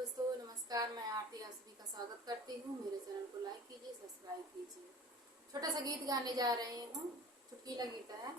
दोस्तों नमस्कार, मैं आरती आप सभी का स्वागत करती हूँ। मेरे चैनल को लाइक कीजिए, सब्सक्राइब कीजिए। छोटा सा गीत गाने जा रही हूँ, चुटकीला गीत है।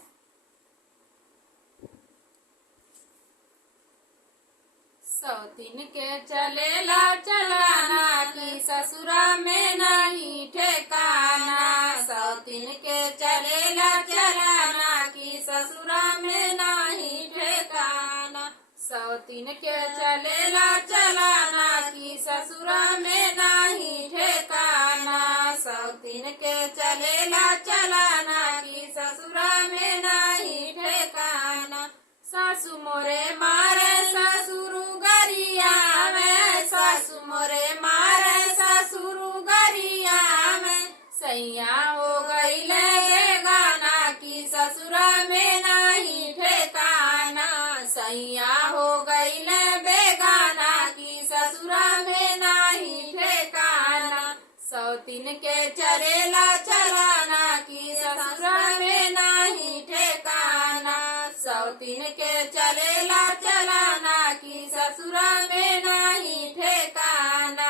सौतीन के चलेला चलाना की ससुरा में नहीं ठेकाना। सौतीन के चलेला चलाना की ससुरा में नहीं ठेकाना। सौतीन के चलेला चलाना की ससुरा में नहीं ठेकाना। सौतीन के चलेला चलाना की ससुरा में नहीं ठेकाना। सासु मोरे मारे ससुरु गरिया में, सासु मोरे मारे ससुरु गरिया में। सैया हो गईले बेगाना की ससुरा में नहीं ठेकाना। सैया हो गईले बेगाना की ससुरा में नहीं ठेकाना। सौतीन के चलेला चलाना की ससुरा में नहीं ठेकाना। सौतीन के चलेला चलाना की ससुरा में नहीं ठेकाना।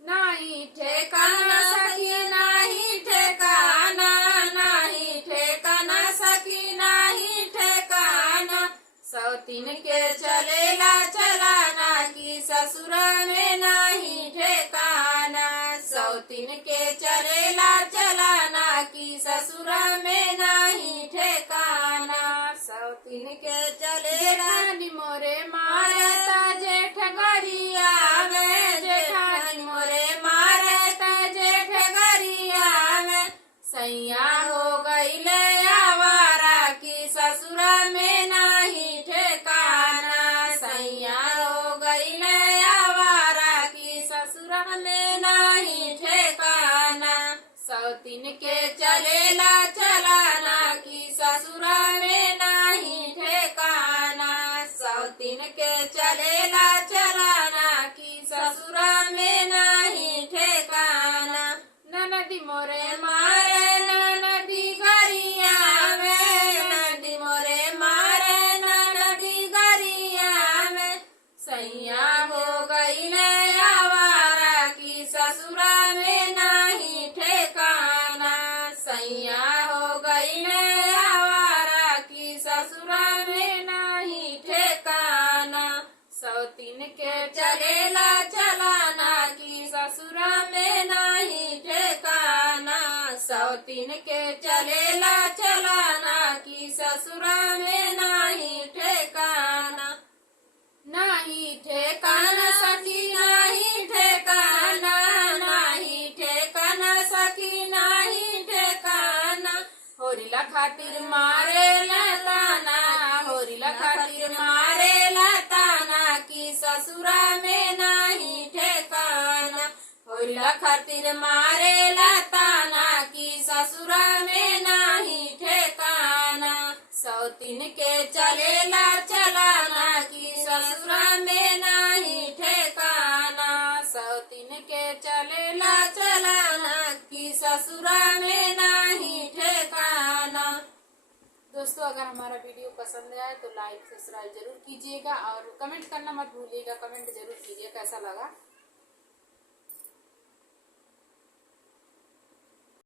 नहीं ठेकाना सखी नहीं ठेकाना, नहीं ठेकाना सखी नहीं ठेकाना। सौतीन के चलेला चलाना की ससुरा में नहीं ठेकाना। सौतीन के चलेला चलाना की ससुरा में नहीं ठेकाना। सौतीन के चलेला मोरे मारे ता जेठ गरिया में, जेठानी मोरे मारे ता जेठ गरिया में। सैया हो गईले आवारा की ससुरा में नहीं ठेकाना। सैया हो गईले आवारा की ससुरा में नहीं ठेकाना। सौतीन के चलेला चलाना की ससुरा में नहीं ठेकाना। सौतीन के चलेला चलाना की ससुरा में नहीं ठेकाना। ननदी मोरे मारे ननदी गरिया में, ननदी मोरे मारे ननदी गरिया में। सैया हो गईले आवारा की ससुरा में नहीं ठेकाना। सैया हो गईले आवारा की ससुरा में नहीं ठेकाना। सौतीन के चलेला चलाना की ससुरा में नहीं ठेकाना। सौतीन के चलेला चलाना की ससुरा में नहीं ठेकाना। नहीं ठेकाना सखी नहीं ठेकाना, नहीं ठेकाना सखी नहीं ठेकाना। होरिला खातिर मारे लताना, होरिला खातिर मारे लताना की ससुरा में नहीं ठेकाना। होरिला खातिर मारे लताना की ससुरा में नहीं ठेकाना। सौतीन के चलेला चलाना की ससुरा में नहीं ठेकाना। सौतीन के चलेला चलाना की ससुरा में नहीं ठेकाना। दोस्तों अगर हमारा वीडियो पसंद आए तो लाइक सब्सक्राइब जरूर कीजिएगा और कमेंट करना मत भूलिएगा। कमेंट जरूर कीजिए कैसा लगा।